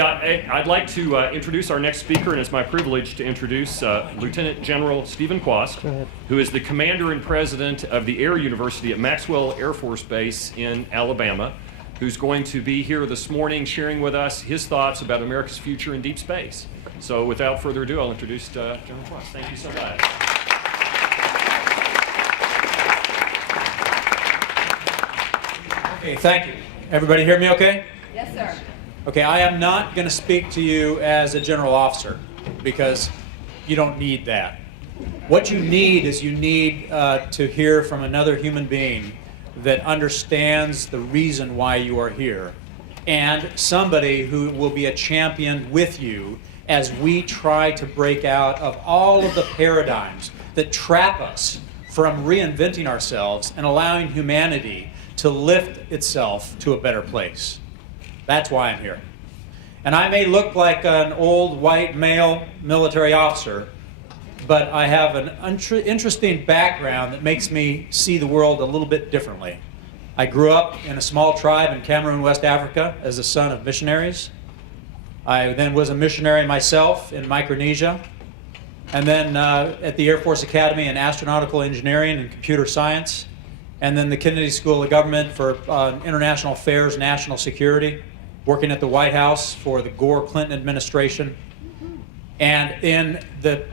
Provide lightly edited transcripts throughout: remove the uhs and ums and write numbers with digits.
I'd like to introduce our next speaker, and it's my privilege to introduce Lieutenant General Stephen Kwast, who is the commander and president of the Air University at Maxwell Air Force Base in Alabama, who's going to be here this morning sharing with us his thoughts about America's future in deep space. So without further ado, I'll introduce General Kwast. Thank you so much. Okay, thank you. Everybody hear me okay? Yes, sir. Okay, I am not going to speak to you as a general officer because you don't need that. What you need is you need to hear from another human being that understands the reason why you are here, and somebody who will be a champion with you as we try to break out of all of the paradigms that trap us from reinventing ourselves and allowing humanity to lift itself to a better place. That's why I'm here. And I may look like an old white male military officer, but I have an interesting background that makes me see the world a little bit differently. I grew up in a small tribe in Cameroon, West Africa, as the son of missionaries. I then was a missionary myself in Micronesia, and then at the Air Force Academy in astronautical engineering and computer science, and then the Kennedy School of Government for International Affairs, National Security, working at the White House for the Gore-Clinton administration, and in the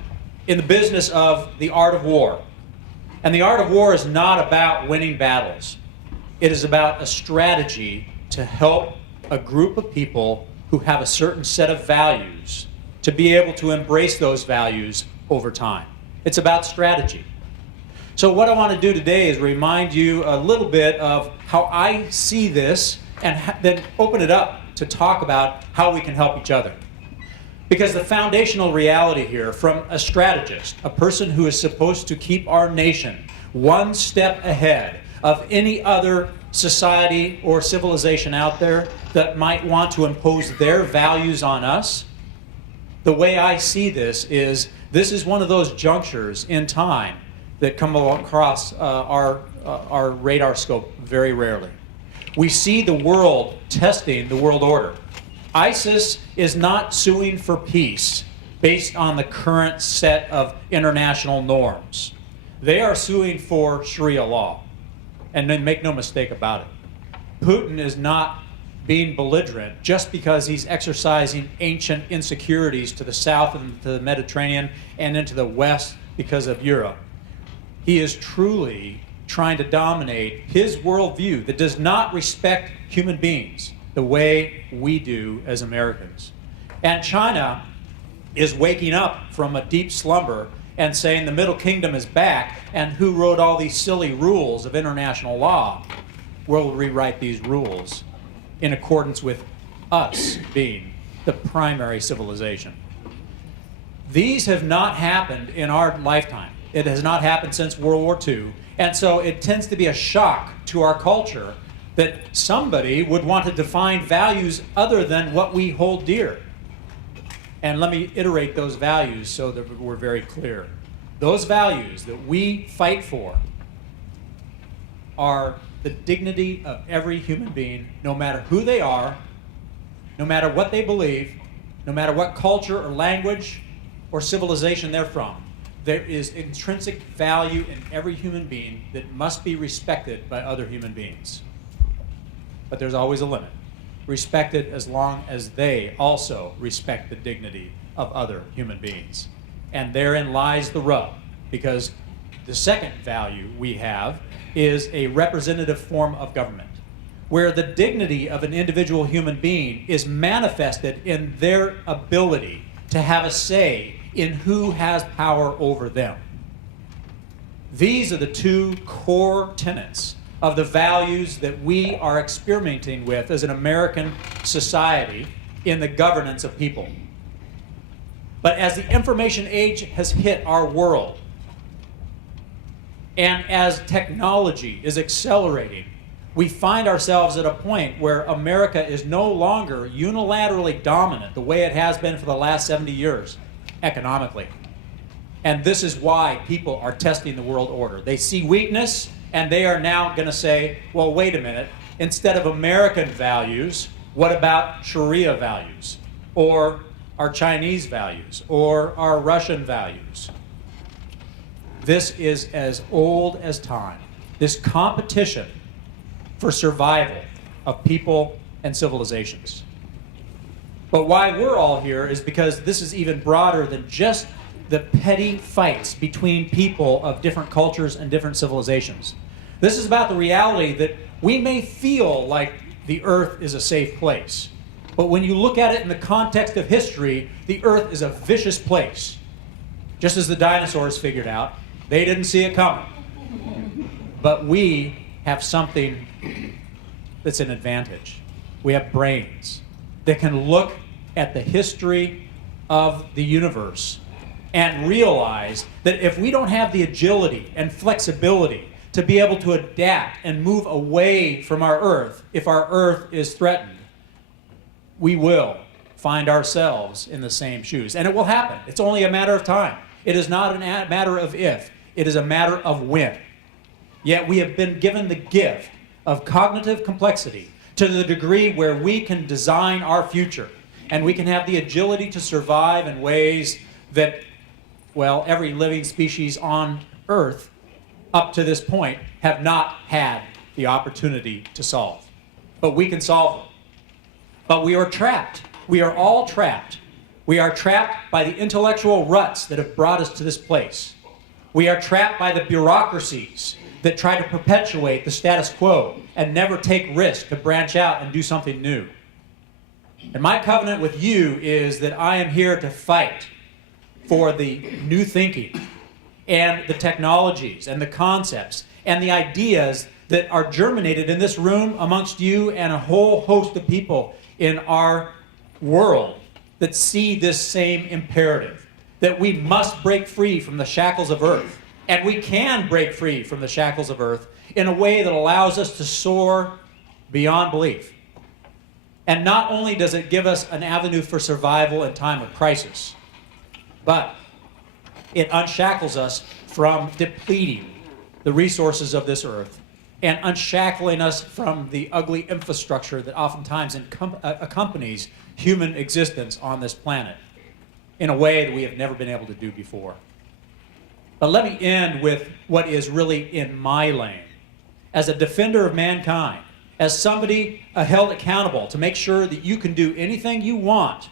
business of the art of war. And the art of war is not about winning battles. It is about a strategy to help a group of people who have a certain set of values to be able to embrace those values over time. It's about strategy. So what I want to do today is remind you a little bit of how I see this and then open it up to talk about how we can help each other. Because the foundational reality here from a strategist, a person who is supposed to keep our nation one step ahead of any other society or civilization out there that might want to impose their values on us, the way I see this is one of those junctures in time that come across our radar scope very rarely. We see the world testing the world order. ISIS is not suing for peace based on the current set of international norms. They are suing for Sharia law. And then make no mistake about it. Putin is not being belligerent just because he's exercising ancient insecurities to the south and to the Mediterranean and into the west because of Europe. He is truly trying to dominate his worldview that does not respect human beings the way we do as Americans. And China is waking up from a deep slumber and saying the Middle Kingdom is back, and who wrote all these silly rules of international law will rewrite these rules in accordance with us being the primary civilization. These have not happened in our lifetime. It has not happened since World War II. And so it tends to be a shock to our culture that somebody would want to define values other than what we hold dear. And let me iterate those values so that we're very clear. Those values that we fight for are the dignity of every human being, no matter who they are, no matter what they believe, no matter what culture or language or civilization they're from. There is intrinsic value in every human being that must be respected by other human beings. But there's always a limit. Respected as long as they also respect the dignity of other human beings. And therein lies the rub, because the second value we have is a representative form of government, where the dignity of an individual human being is manifested in their ability to have a say in who has power over them. These are the two core tenets of the values that we are experimenting with as an American society in the governance of people. But as the information age has hit our world, and as technology is accelerating, we find ourselves at a point where America is no longer unilaterally dominant the way it has been for the last 70 years economically. And this is why people are testing the world order. They see weakness, and they are now going to say, well, wait a minute, instead of American values, what about Sharia values? or our Chinese values, or our Russian values. This is as old as time. This competition for survival of people and civilizations. But why we're all here is because this is even broader than just the petty fights between people of different cultures and different civilizations. This is about the reality that we may feel like the earth is a safe place, but when you look at it in the context of history, the earth is a vicious place. Just as the dinosaurs figured out, they didn't see it coming. But we have something that's an advantage. We have brains that can look at the history of the universe and realize that if we don't have the agility and flexibility to be able to adapt and move away from our Earth, if our Earth is threatened, we will find ourselves in the same shoes. And it will happen. It's only a matter of time. It is not a matter of if. It is a matter of when. Yet we have been given the gift of cognitive complexity to the degree where we can design our future and we can have the agility to survive in ways that, well, every living species on Earth up to this point have not had the opportunity to solve. But we can solve them. But we are trapped. We are all trapped. We are trapped by the intellectual ruts that have brought us to this place. We are trapped by the bureaucracies that try to perpetuate the status quo and never take risk to branch out and do something new. And my covenant with you is that I am here to fight for the new thinking and the technologies and the concepts and the ideas that are germinated in this room amongst you and a whole host of people in our world that see this same imperative, that we must break free from the shackles of earth. And we can break free from the shackles of earth in a way that allows us to soar beyond belief. And not only does it give us an avenue for survival in time of crisis, but it unshackles us from depleting the resources of this earth and unshackling us from the ugly infrastructure that oftentimes accompanies human existence on this planet in a way that we have never been able to do before. But let me end with what is really in my lane. As a defender of mankind, as somebody held accountable to make sure that you can do anything you want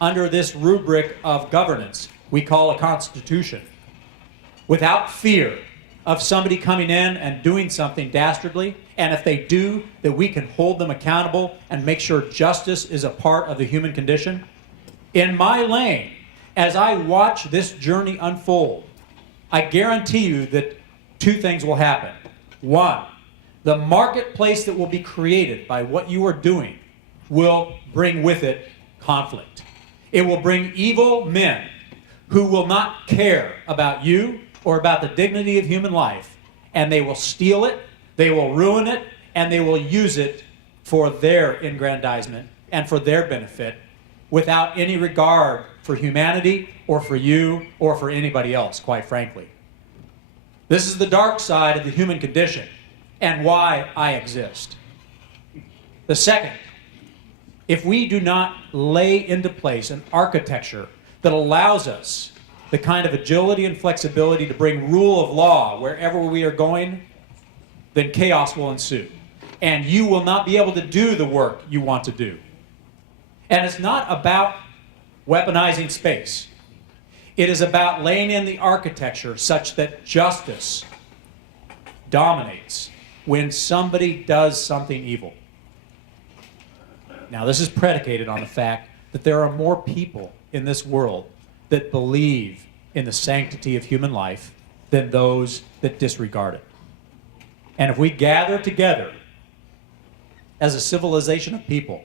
under this rubric of governance we call a constitution, without fear of somebody coming in and doing something dastardly, and if they do, that we can hold them accountable and make sure justice is a part of the human condition. In my lane, as I watch this journey unfold, I guarantee you that two things will happen. One, the marketplace that will be created by what you are doing will bring with it conflict. It will bring evil men who will not care about you or about the dignity of human life, and they will steal it, they will ruin it, and they will use it for their aggrandizement and for their benefit without any regard for humanity or for you or for anybody else, quite frankly. This is the dark side of the human condition and why I exist. The second, if we do not lay into place an architecture that allows us the kind of agility and flexibility to bring rule of law wherever we are going, then chaos will ensue. And you will not be able to do the work you want to do. And it's not about weaponizing space. It is about laying in the architecture such that justice dominates when somebody does something evil. Now, this is predicated on the fact that there are more people in this world that believe in the sanctity of human life than those that disregard it. And if we gather together as a civilization of people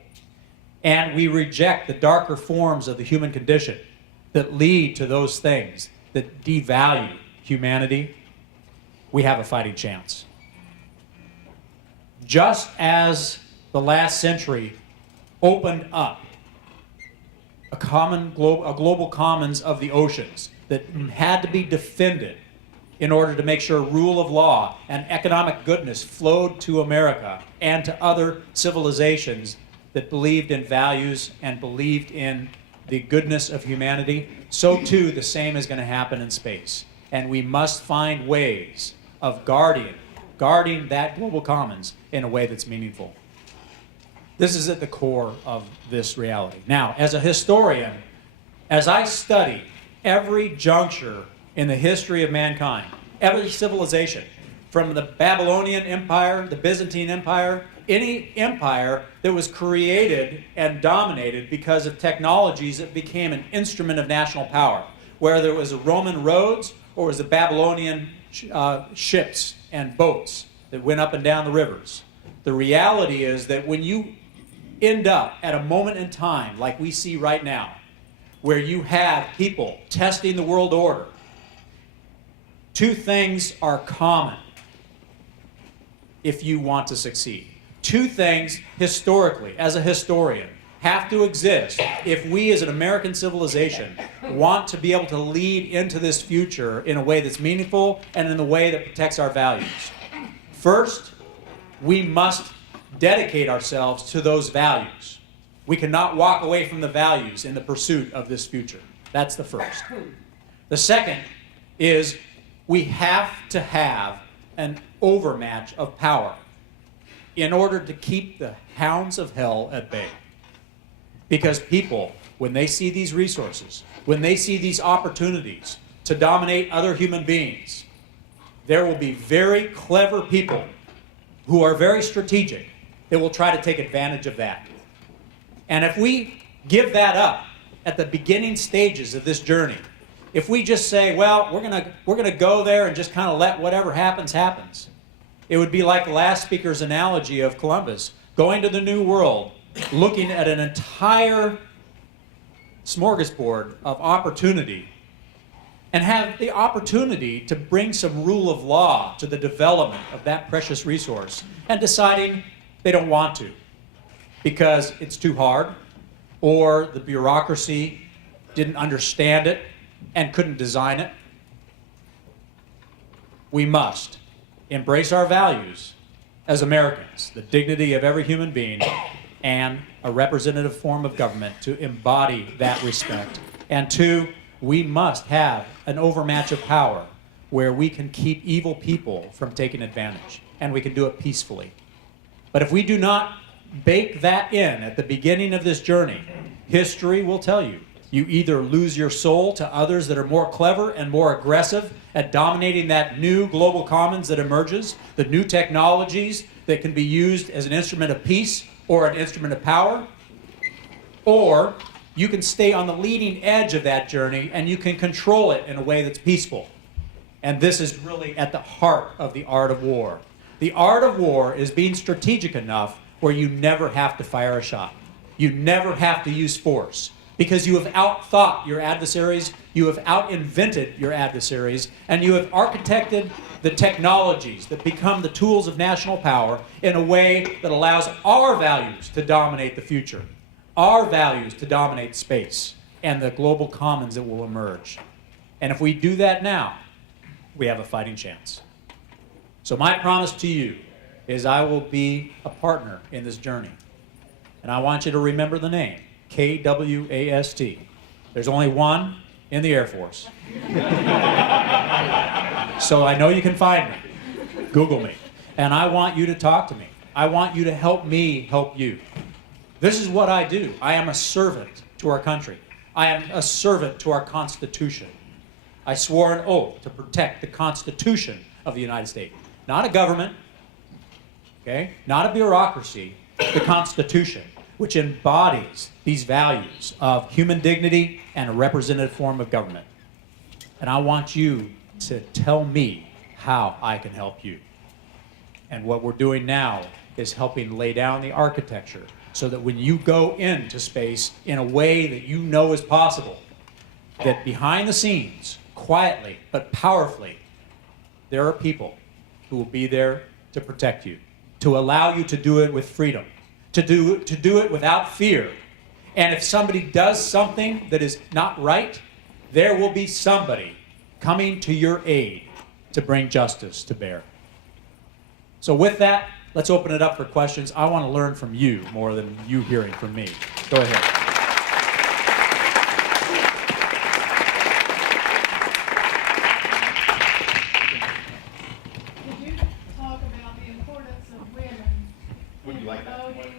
and we reject the darker forms of the human condition that lead to those things that devalue humanity, we have a fighting chance. Just as the last century opened up a global commons of the oceans that had to be defended in order to make sure rule of law and economic goodness flowed to America and to other civilizations that believed in values and believed in the goodness of humanity, so too the same is going to happen in space. And we must find ways of guarding that global commons in a way that's meaningful. This is at the core of this reality. Now, as a historian, as I study every juncture in the history of mankind, every civilization, from the Babylonian Empire, the Byzantine Empire, any empire that was created and dominated because of technologies that became an instrument of national power, whether it was the Roman roads or it was the Babylonian ships and boats that went up and down the rivers. The reality is that when you end up at a moment in time like we see right now, where you have people testing the world order, two things are common if you want to succeed. Two things, historically, as a historian, have to exist if we as an American civilization want to be able to lead into this future in a way that's meaningful and in a way that protects our values. First, we must dedicate ourselves to those values. We cannot walk away from the values in the pursuit of this future. That's the first. The second is we have to have an overmatch of power in order to keep the hounds of hell at bay. Because people, when they see these resources, when they see these opportunities to dominate other human beings, there will be very clever people who are very strategic that will try to take advantage of that. And if we give that up at the beginning stages of this journey, if we just say, well, we're gonna go there and just kind of let whatever happens, happens, it would be like the last speaker's analogy of Columbus going to the New World, looking at an entire smorgasbord of opportunity, and have the opportunity to bring some rule of law to the development of that precious resource, and deciding they don't want to because it's too hard, or the bureaucracy didn't understand it and couldn't design it. We must embrace our values as Americans, the dignity of every human being, and a representative form of government to embody that respect. And two, we must have an overmatch of power where we can keep evil people from taking advantage, and we can do it peacefully. But if we do not bake that in at the beginning of this journey, history will tell you, you either lose your soul to others that are more clever and more aggressive at dominating that new global commons that emerges, the new technologies that can be used as an instrument of peace or an instrument of power, or you can stay on the leading edge of that journey and you can control it in a way that's peaceful. And this is really at the heart of the art of war. The art of war is being strategic enough where you never have to fire a shot. You never have to use force, because you have outthought your adversaries, you have out-invented your adversaries, and you have architected the technologies that become the tools of national power in a way that allows our values to dominate the future, our values to dominate space, and the global commons that will emerge. And if we do that now, we have a fighting chance. So my promise to you is I will be a partner in this journey. And I want you to remember the name, Kwast. There's only one in the Air Force. So I know you can find me. Google me. And I want you to talk to me. I want you to help me help you. This is what I do. I am a servant to our country. I am a servant to our Constitution. I swore an oath to protect the Constitution of the United States. Not a government, okay? Not a bureaucracy, the Constitution, which embodies these values of human dignity and a representative form of government. And I want you to tell me how I can help you. And what we're doing now is helping lay down the architecture so that when you go into space in a way that you know is possible, that behind the scenes, quietly but powerfully, there are people who will be there to protect you, to allow you to do it with freedom, to do it without fear. And if somebody does something that is not right, there will be somebody coming to your aid to bring justice to bear. So with that, let's open it up for questions. I want to learn from you more than you hearing from me. Go ahead. Could you talk about the importance of women in promoting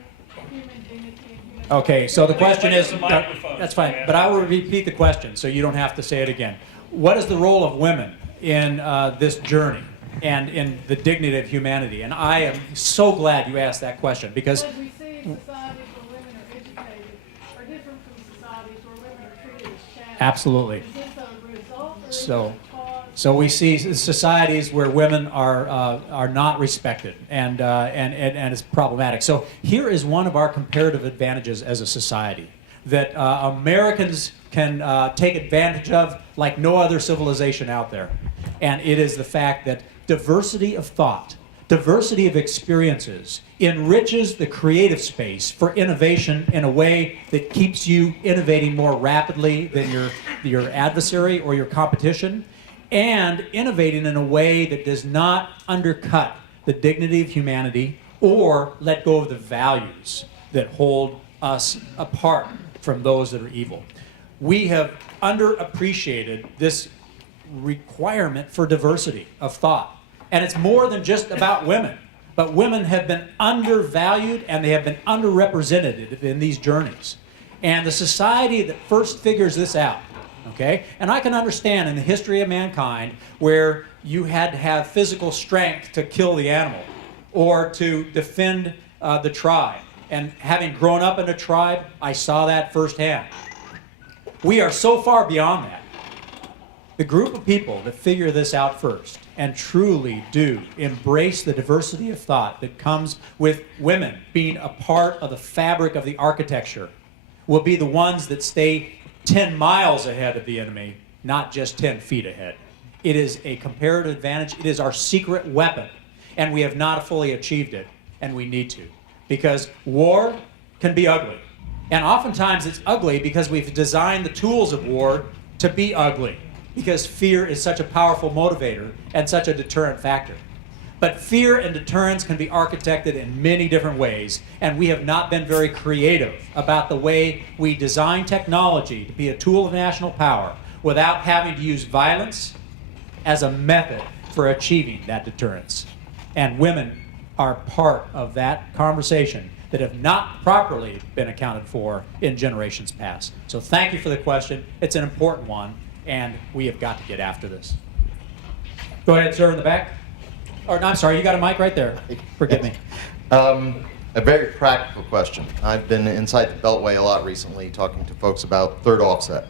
human dignity and human Okay, so the question is, the microphone. that's fine, but I will repeat the question so you don't have to say it again. What is the role of women in this journey and in the dignity of humanity? And I am so glad you asked that question because Because we see societies where women are educated are different from societies where women are treated as chattel. absolutely. Is this a result or So- is it a cause? So we see societies where women are not respected, and it's problematic. So here is one of our comparative advantages as a society that Americans can take advantage of like no other civilization out there, and it is the fact that diversity of thought, diversity of experiences enriches the creative space for innovation in a way that keeps you innovating more rapidly than your adversary or your competition, and innovating in a way that does not undercut the dignity of humanity or let go of the values that hold us apart from those that are evil. We have underappreciated this requirement for diversity of thought. And it's more than just about women, but women have been undervalued and they have been underrepresented in these journeys. And the society that first figures this out, okay? And I can understand in the history of mankind where you had to have physical strength to kill the animal or to defend the tribe. And having grown up in a tribe, I saw that firsthand. We are so far beyond that. The group of people that figure this out first and truly do embrace the diversity of thought that comes with women being a part of the fabric of the architecture will be the ones that stay 10 miles ahead of the enemy, not just 10 feet ahead. It is a comparative advantage. It is our secret weapon, and we have not fully achieved it, and we need to. Because war can be ugly. And oftentimes it's ugly because we've designed the tools of war to be ugly, because fear is such a powerful motivator and such a deterrent factor. But fear and deterrence can be architected in many different ways, and we have not been very creative about the way we design technology to be a tool of national power without having to use violence as a method for achieving that deterrence. And women are part of that conversation that have not properly been accounted for in generations past. So thank you for the question. It's an important one, and we have got to get after this. Go ahead, sir, in the back. Or, no, I'm sorry, you got a mic right there. Forgive me. A very practical question. I've been inside the Beltway a lot recently talking to folks about third offset.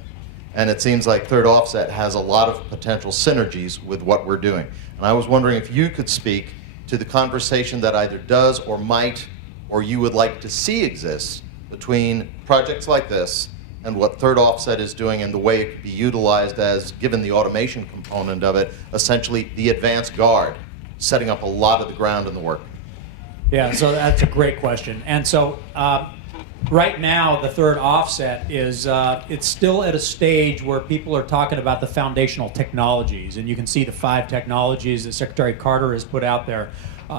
And it seems like third offset has a lot of potential synergies with what we're doing. And I was wondering if you could speak to the conversation that either does or might or you would like to see exist between projects like this and what third offset is doing and the way it could be utilized as, given the automation component of it, essentially the advanced guard, setting up a lot of the ground in the work. Yeah, so that's a great question. And so right now, the third offset is, it's still at a stage where people are talking about the foundational technologies. And you can see the 5 technologies that Secretary Carter has put out there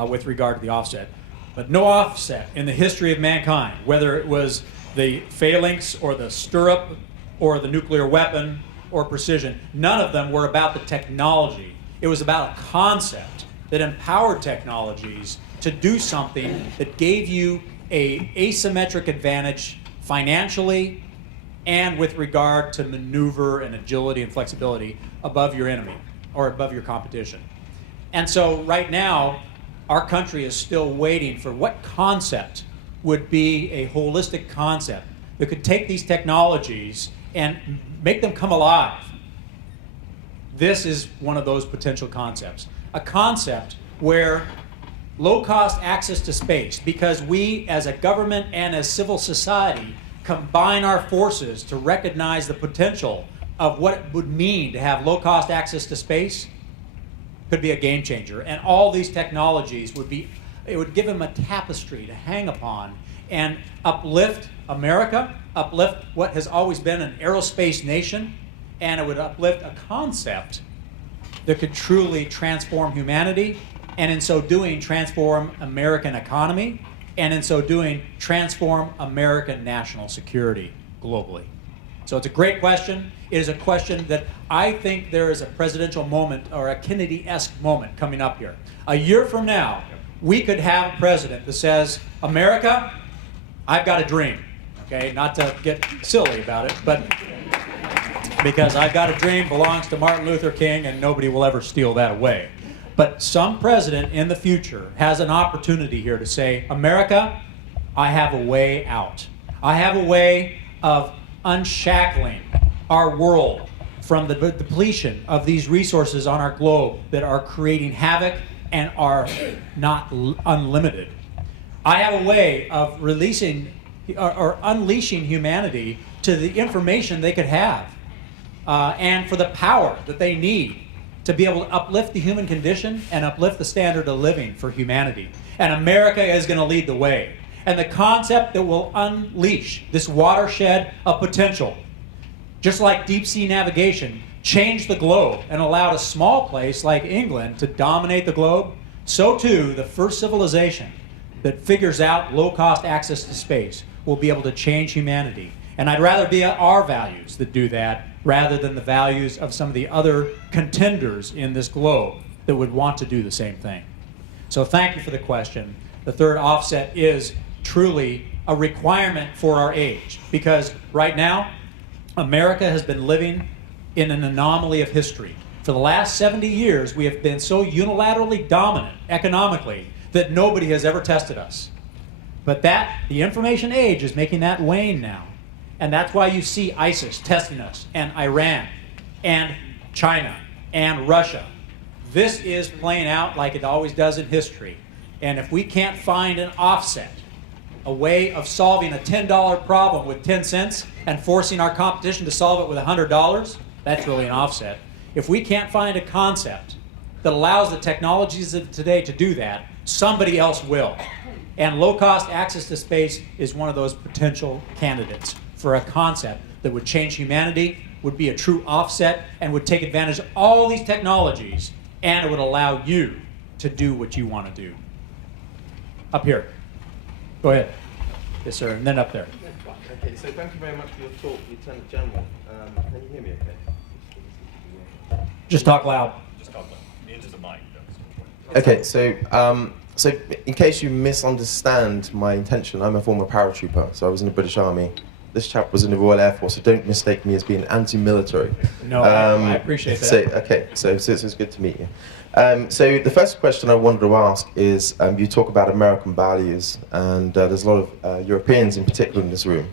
with regard to the offset. But no offset in the history of mankind, whether it was the phalanx or the stirrup or the nuclear weapon or precision, none of them were about the technology. It was about a concept that empowered technologies to do something that gave you an asymmetric advantage financially and with regard to maneuver and agility and flexibility above your enemy or above your competition. And so right now, our country is still waiting for what concept would be a holistic concept that could take these technologies and make them come alive. This is one of those potential concepts. A concept where low-cost access to space, because we as a government and as civil society combine our forces to recognize the potential of what it would mean to have low-cost access to space, could be a game changer. And all these technologies would be, it would give them a tapestry to hang upon and uplift America, uplift what has always been an aerospace nation, and it would uplift a concept that could truly transform humanity and in so doing transform American economy, and in so doing transform American national security globally? So it's a great question. It is a question that I think there is a presidential moment or a Kennedy-esque moment coming up here. A year from now, we could have a president that says, America, I've got a dream. Okay, not to get silly about it, but because I've got a dream belongs to Martin Luther King and nobody will ever steal that away. But some president in the future has an opportunity here to say, America, I have a way out. I have a way of unshackling our world from the depletion of these resources on our globe that are creating havoc and are not unlimited. I have a way of releasing or unleashing humanity to the information they could have and for the power that they need to be able to uplift the human condition and uplift the standard of living for humanity. And America is going to lead the way. And the concept that will unleash this watershed of potential, just like deep sea navigation changed the globe and allowed a small place like England to dominate the globe, so too the first civilization that figures out low-cost access to space will be able to change humanity. And I'd rather be our values that do that rather than the values of some of the other contenders in this globe that would want to do the same thing. So thank you for the question. The third offset is truly a requirement for our age, because right now, America has been living in an anomaly of history. For the last 70 years, we have been so unilaterally dominant economically that nobody has ever tested us. But the information age is making that wane now. And that's why you see ISIS testing us, and Iran, and China, and Russia. This is playing out like it always does in history. And if we can't find an offset, a way of solving a $10 problem with 10 cents and forcing our competition to solve it with $100, that's really an offset. If we can't find a concept that allows the technologies of today to do that, somebody else will. And low-cost access to space is one of those potential candidates for a concept that would change humanity, would be a true offset, and would take advantage of all these technologies, and it would allow you to do what you want to do. Up here. Go ahead. Yes, sir, and then up there. Okay, so thank you very much for your talk, Lieutenant General. Can you hear me okay? Just talk loud. Just talk into the mic. Okay, so in case you misunderstand my intention, I'm a former paratrooper, so I was in the British Army. This chap was in the Royal Air Force, so don't mistake me as being anti-military. No, I appreciate that. So it's good to meet you. So the first question I wanted to ask is, you talk about American values, and there's a lot of Europeans in particular in this room.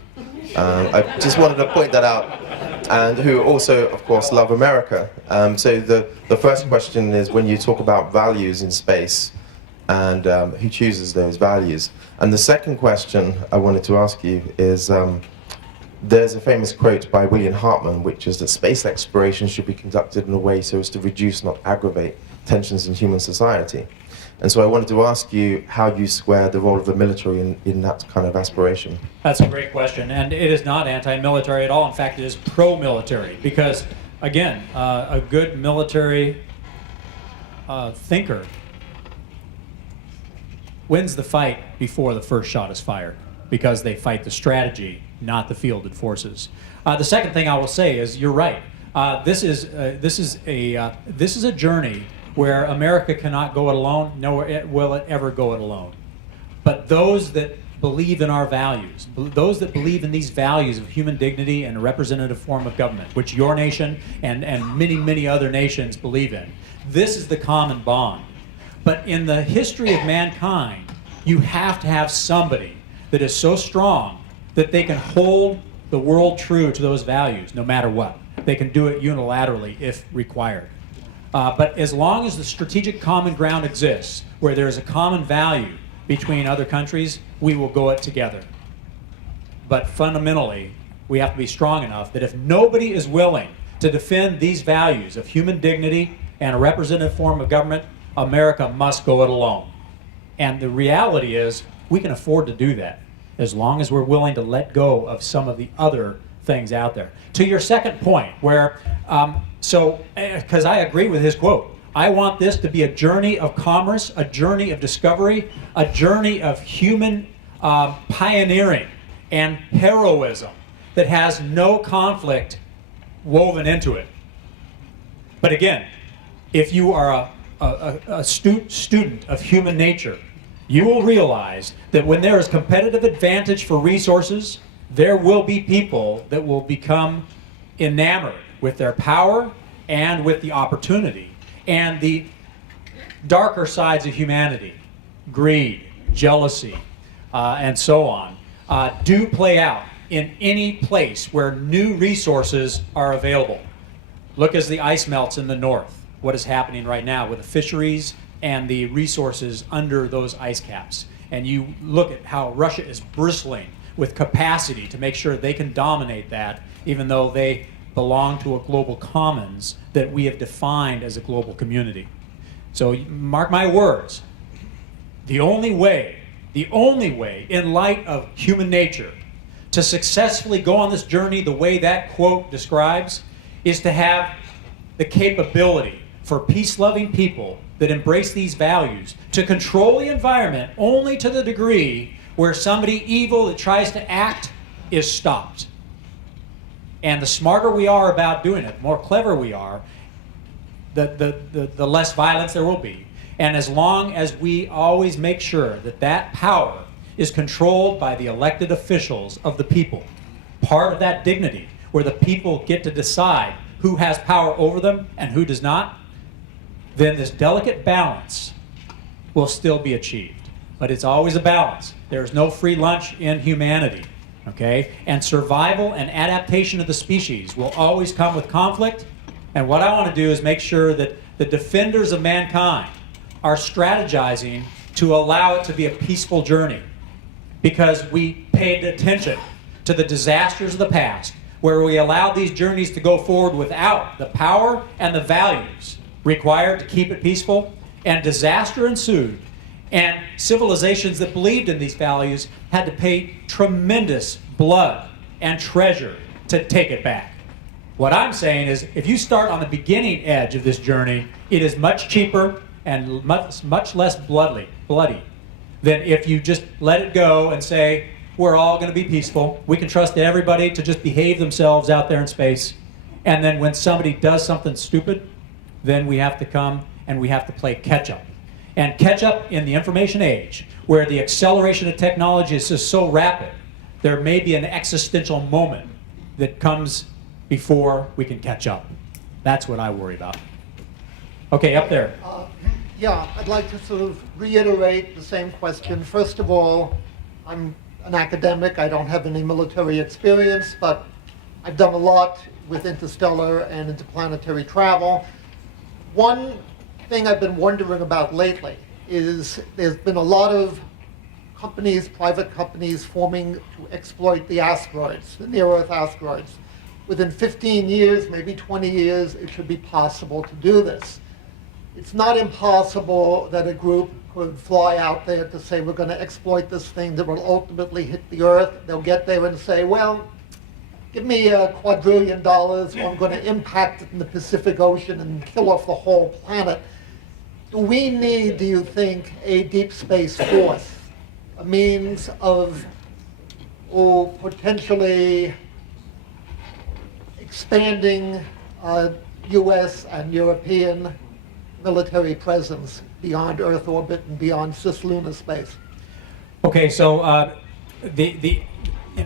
I just wanted to point that out, and who also, of course, love America. So the first question is, when you talk about values in space, and who chooses those values? And the second question I wanted to ask you is, there's a famous quote by William Hartman, which is that space exploration should be conducted in a way so as to reduce, not aggravate, tensions in human society. And so I wanted to ask you how you square the role of the military in that kind of aspiration. That's a great question, and it is not anti-military at all. In fact, it is pro-military, because, again, a good military thinker wins the fight before the first shot is fired, because they fight the strategy, not the fielded forces. The second thing I will say is, you're right. This is a journey where America cannot go it alone, nor will it ever go it alone. But those that believe in our values, those that believe in these values of human dignity and a representative form of government, which your nation and many, many other nations believe in, this is the common bond. But in the history of mankind, you have to have somebody that is so strong that they can hold the world true to those values no matter what. They can do it unilaterally if required. But as long as the strategic common ground exists, where there is a common value between other countries, we will go it together. But fundamentally, we have to be strong enough that if nobody is willing to defend these values of human dignity and a representative form of government, America must go it alone. And the reality is, we can afford to do that as long as we're willing to let go of some of the other things out there. To your second point, where, because I agree with his quote, I want this to be a journey of commerce, a journey of discovery, a journey of human pioneering and heroism that has no conflict woven into it. But again, if you are a student of human nature, you will realize that when there is competitive advantage for resources, there will be people that will become enamored with their power and with the opportunity and the darker sides of humanity, greed, jealousy, and so on, do play out in any place where new resources are available. Look as the ice melts in the north, what is happening right now with the fisheries and the resources under those ice caps. And you look at how Russia is bristling with capacity to make sure they can dominate that, even though they belong to a global commons that we have defined as a global community. So mark my words, the only way in light of human nature to successfully go on this journey the way that quote describes is to have the capability for peace-loving people that embrace these values to control the environment only to the degree where somebody evil that tries to act is stopped. And the smarter we are about doing it, the more clever we are, the less violence there will be. And as long as we always make sure that that power is controlled by the elected officials of the people, part of that dignity, where the people get to decide who has power over them and who does not, then this delicate balance will still be achieved. But it's always a balance. There's no free lunch in humanity, okay? And survival and adaptation of the species will always come with conflict. And what I want to do is make sure that the defenders of mankind are strategizing to allow it to be a peaceful journey, because we paid attention to the disasters of the past, where we allowed these journeys to go forward without the power and the values required to keep it peaceful, and disaster ensued. And civilizations that believed in these values had to pay tremendous blood and treasure to take it back. What I'm saying is, if you start on the beginning edge of this journey, it is much cheaper and much less bloody than if you just let it go and say, we're all going to be peaceful. We can trust everybody to just behave themselves out there in space. And then when somebody does something stupid, then we have to come and we have to play catch up. And catch up in the information age, where the acceleration of technology is just so rapid, there may be an existential moment that comes before we can catch up. That's what I worry about. Okay, up there. Yeah, I'd like to sort of reiterate the same question. First of all, I'm an academic. I don't have any military experience, but I've done a lot with interstellar and interplanetary travel. One thing I've been wondering about lately is there's been a lot of companies, private companies, forming to exploit the asteroids, the near-Earth asteroids. Within 15 years, maybe 20 years, it should be possible to do this. It's not impossible that a group could fly out there to say, we're going to exploit this thing that will ultimately hit the Earth. They'll get there and say, well, give me $2 quadrillion, or I'm going to impact it in the Pacific Ocean and kill off the whole planet. Do we need, do you think, a deep space force, a means of potentially expanding U.S. and European military presence beyond Earth orbit and beyond cislunar space? Okay, so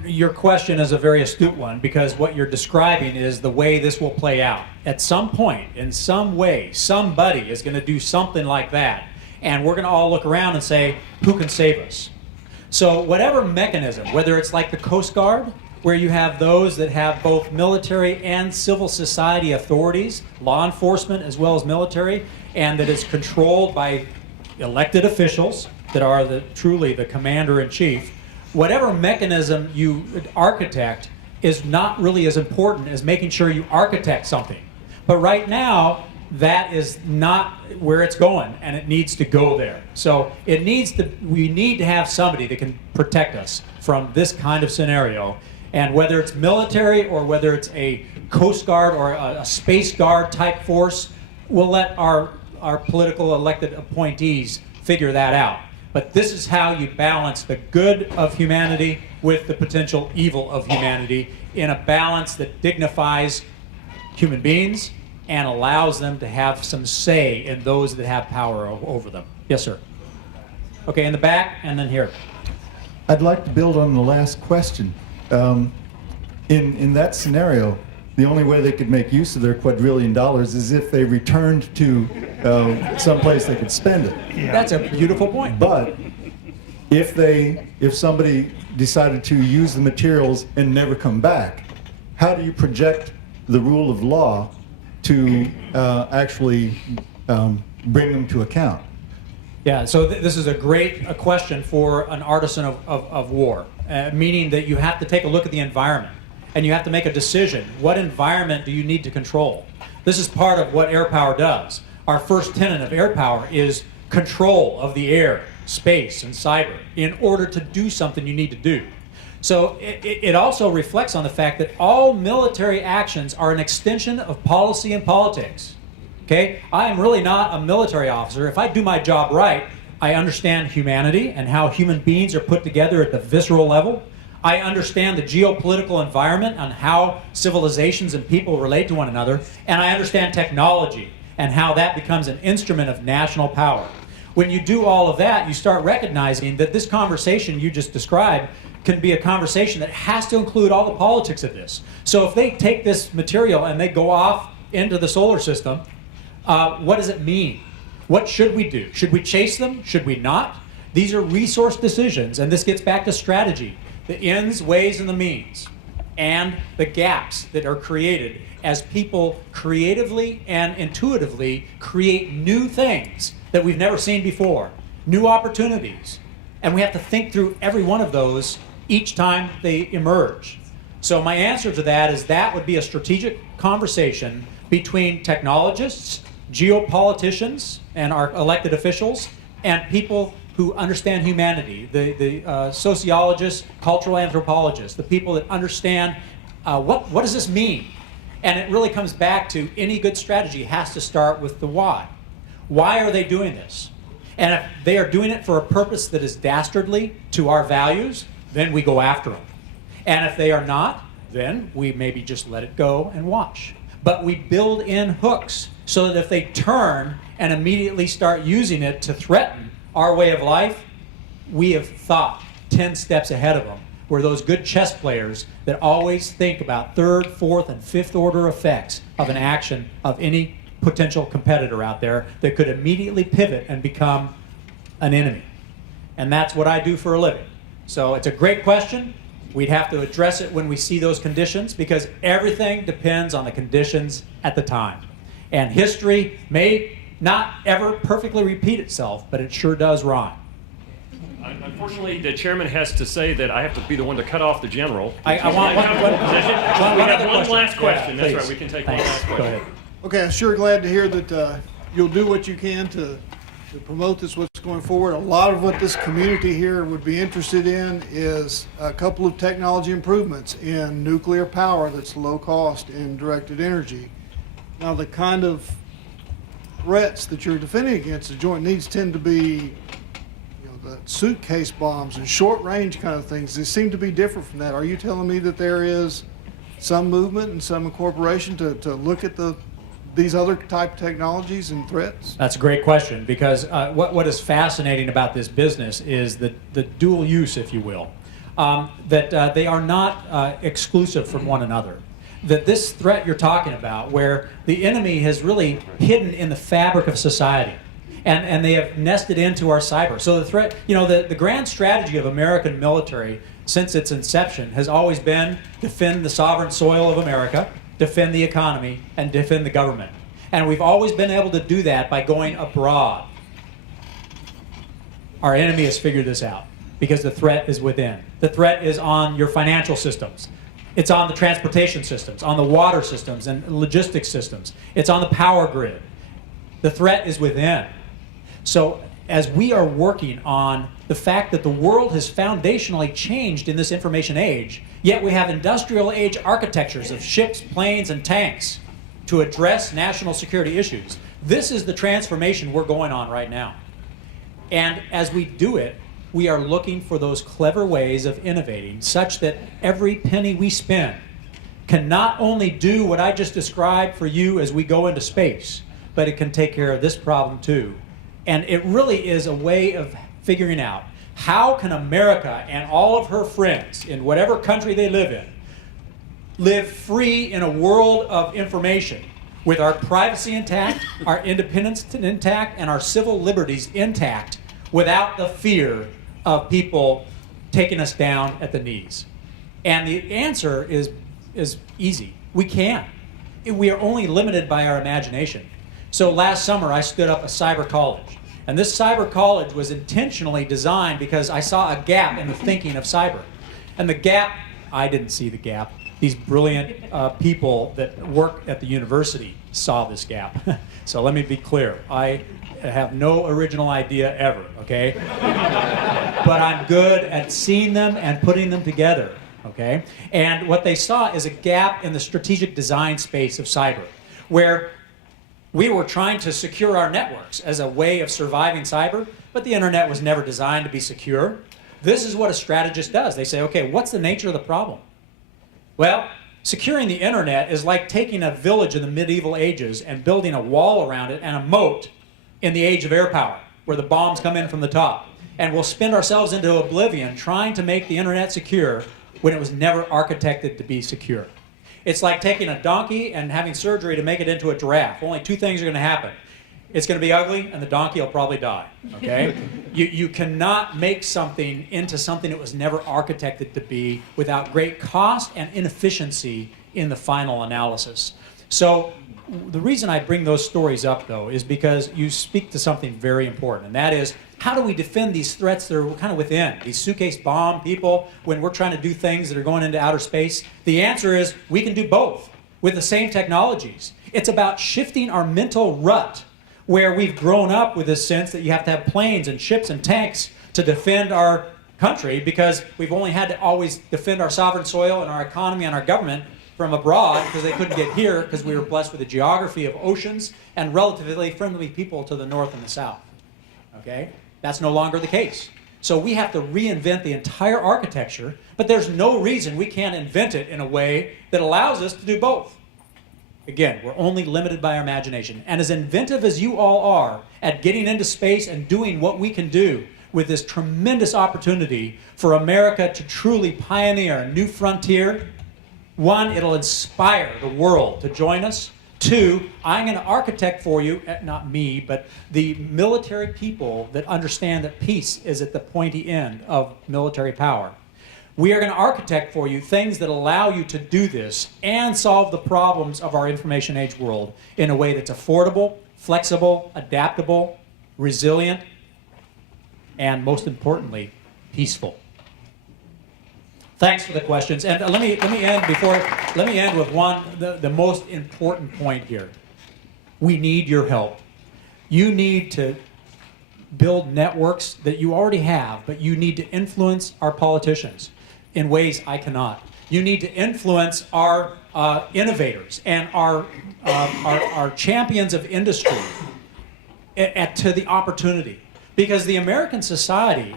your question is a very astute one, because what you're describing is the way this will play out. At some point, in some way, somebody is going to do something like that, and we're going to all look around and say, who can save us? So whatever mechanism, whether it's like the Coast Guard, where you have those that have both military and civil society authorities, law enforcement as well as military, and that is controlled by elected officials that are truly the commander-in-chief, whatever mechanism you architect is not really as important as making sure you architect something. But right now, that is not where it's going, and it needs to go there. So we need to have somebody that can protect us from this kind of scenario. And whether it's military or whether it's a Coast Guard or a Space Guard type force, we'll let our our political elected appointees figure that out. But this is how you balance the good of humanity with the potential evil of humanity in a balance that dignifies human beings and allows them to have some say in those that have power over them. Yes, sir. Okay, in the back, and then here. I'd like to build on the last question. In that scenario, the only way they could make use of their quadrillion dollars is if they returned to someplace they could spend it. That's a beautiful point. But if somebody decided to use the materials and never come back, how do you project the rule of law to actually bring them to account? Yeah, so this is a great question for an artisan of war, meaning that you have to take a look at the environment and you have to make a decision. What environment do you need to control? This is part of what air power does. Our first tenet of air power is control of the air, space, and cyber in order to do something you need to do. So it also reflects on the fact that all military actions are an extension of policy and politics. Okay? I am really not a military officer. If I do my job right, I understand humanity and how human beings are put together at the visceral level. I understand the geopolitical environment and how civilizations and people relate to one another. And I understand technology and how that becomes an instrument of national power. When you do all of that, you start recognizing that this conversation you just described can be a conversation that has to include all the politics of this. So if they take this material and they go off into the solar system, what does it mean? What should we do? Should we chase them? Should we not? These are resource decisions, and this gets back to strategy. The ends, ways, and the means, and the gaps that are created as people creatively and intuitively create new things that we've never seen before, new opportunities. And we have to think through every one of those each time they emerge. So my answer to that is that would be a strategic conversation between technologists, geopoliticians, and our elected officials, and people who understand humanity, the sociologists, cultural anthropologists, the people that understand what does this mean? And it really comes back to any good strategy has to start with the why. Why are they doing this? And if they are doing it for a purpose that is dastardly to our values, then we go after them. And if they are not, then we maybe just let it go and watch. But we build in hooks so that if they turn and immediately start using it to threaten our way of life, we have thought 10 steps ahead of them. We're those good chess players that always think about third, fourth, and fifth order effects of an action of any potential competitor out there that could immediately pivot and become an enemy. And that's what I do for a living. So it's a great question. We'd have to address it when we see those conditions because everything depends on the conditions at the time. And history may not ever perfectly repeat itself, but it sure does rhyme. Unfortunately, the chairman has to say that I have to be the one to cut off the general. I want one last question. Yeah, that's please. right. We can take Thanks. one last Go question. ahead. Okay, I'm sure glad to hear that you'll do what you can to promote this, what's going forward. A lot of what this community here would be interested in is a couple of technology improvements in nuclear power that's low cost and directed energy. Now, the kind of threats that you're defending against the joint needs tend to be the suitcase bombs and short range kind of things. They seem to be different from that. Are you telling me that there is some movement and some incorporation to look at these other type technologies and threats? That's a great question because what is fascinating about this business is the dual use, if you will, that they are not exclusive from one another. That this threat you're talking about, where the enemy has really hidden in the fabric of society, and they have nested into our cyber. So the threat, the grand strategy of American military since its inception has always been defend the sovereign soil of America, defend the economy, and defend the government. And we've always been able to do that by going abroad. Our enemy has figured this out because the threat is within. The threat is on your financial systems. It's on the transportation systems, on the water systems and logistics systems. It's on the power grid. The threat is within. So as we are working on the fact that the world has foundationally changed in this information age, yet we have industrial age architectures of ships, planes, and tanks to address national security issues. This is the transformation we're going on right now. And as we do it, we are looking for those clever ways of innovating such that every penny we spend can not only do what I just described for you as we go into space, but it can take care of this problem too. And it really is a way of figuring out how can America and all of her friends in whatever country they live in live free in a world of information with our privacy intact, our independence intact, and our civil liberties intact without the fear of people taking us down at the knees. And the answer is easy. We can. We are only limited by our imagination. So last summer I stood up a cyber college. And this cyber college was intentionally designed because I saw a gap in the thinking of cyber. And the gap, I didn't see the gap. These brilliant people that work at the university saw this gap. So let me be clear. I have no original idea ever, okay? But I'm good at seeing them and putting them together, okay? And what they saw is a gap in the strategic design space of cyber, where we were trying to secure our networks as a way of surviving cyber, but the internet was never designed to be secure. This is what a strategist does. They say, okay, what's the nature of the problem? Well, securing the internet is like taking a village in the medieval ages and building a wall around it and a moat in the age of air power, where the bombs come in from the top. And we'll spin ourselves into oblivion trying to make the internet secure when it was never architected to be secure. It's like taking a donkey and having surgery to make it into a giraffe. Only two things are going to happen. It's going to be ugly, and the donkey will probably die, okay? You cannot make something into something it was never architected to be without great cost and inefficiency in the final analysis. So the reason I bring those stories up, though, is because you speak to something very important, and that is, how do we defend these threats that are kind of within, these suitcase bomb people, when we're trying to do things that are going into outer space? The answer is we can do both with the same technologies. It's about shifting our mental rut, where we've grown up with this sense that you have to have planes and ships and tanks to defend our country because we've only had to always defend our sovereign soil and our economy and our government from abroad because they couldn't get here because we were blessed with a geography of oceans and relatively friendly people to the north and the south. Okay? That's no longer the case. So we have to reinvent the entire architecture, but there's no reason we can't invent it in a way that allows us to do both. Again, we're only limited by our imagination. And as inventive as you all are at getting into space and doing what we can do with this tremendous opportunity for America to truly pioneer a new frontier, one, it'll inspire the world to join us. Two, I'm going to architect for you, not me, but the military people that understand that peace is at the pointy end of military power. We are going to architect for you things that allow you to do this and solve the problems of our information age world in a way that's affordable, flexible, adaptable, resilient, and most importantly, peaceful. Thanks for the questions. And let me end with the most important point here. We need your help. You need to build networks that you already have, but you need to influence our politicians in ways I cannot. You need to influence our innovators and our champions of industry to the opportunity. Because the American society,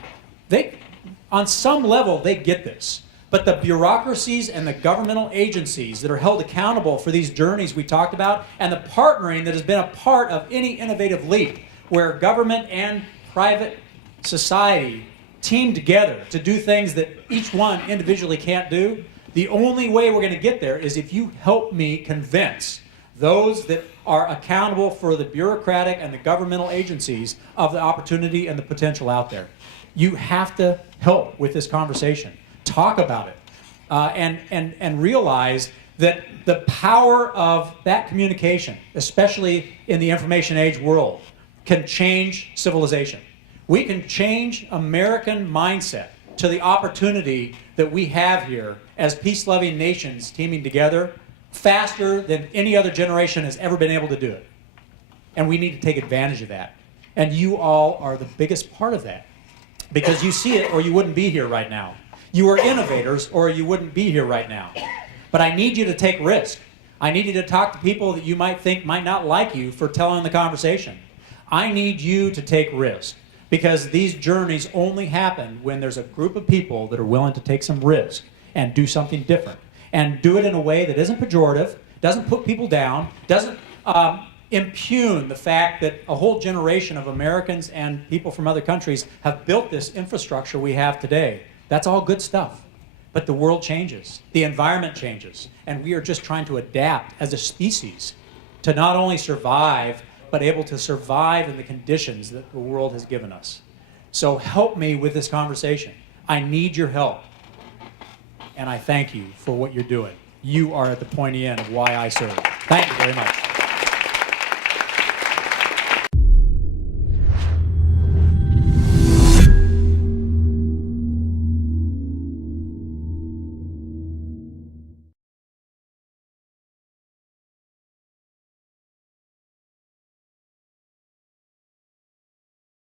on some level, they get this. But the bureaucracies and the governmental agencies that are held accountable for these journeys we talked about, and the partnering that has been a part of any innovative leap, where government and private society team together to do things that each one individually can't do, the only way we're going to get there is if you help me convince those that are accountable for the bureaucratic and the governmental agencies of the opportunity and the potential out there. You have to help with this conversation. Talk about it. And realize that the power of that communication, especially in the information age world, can change civilization. We can change American mindset to the opportunity that we have here as peace-loving nations teaming together faster than any other generation has ever been able to do it. And we need to take advantage of that. And you all are the biggest part of that, because you see it or you wouldn't be here right now. You are innovators or you wouldn't be here right now. But I need you to take risk. I need you to talk to people that you might think might not like you for telling the conversation. I need you to take risk, because these journeys only happen when there's a group of people that are willing to take some risk and do something different, and do it in a way that isn't pejorative, doesn't put people down, doesn't impugn the fact that a whole generation of Americans and people from other countries have built this infrastructure we have today. That's all good stuff. But the world changes, the environment changes, and we are just trying to adapt as a species to not only survive, but able to survive in the conditions that the world has given us. So help me with this conversation. I need your help. And I thank you for what you're doing. You are at the pointy end of why I serve. Thank you very much.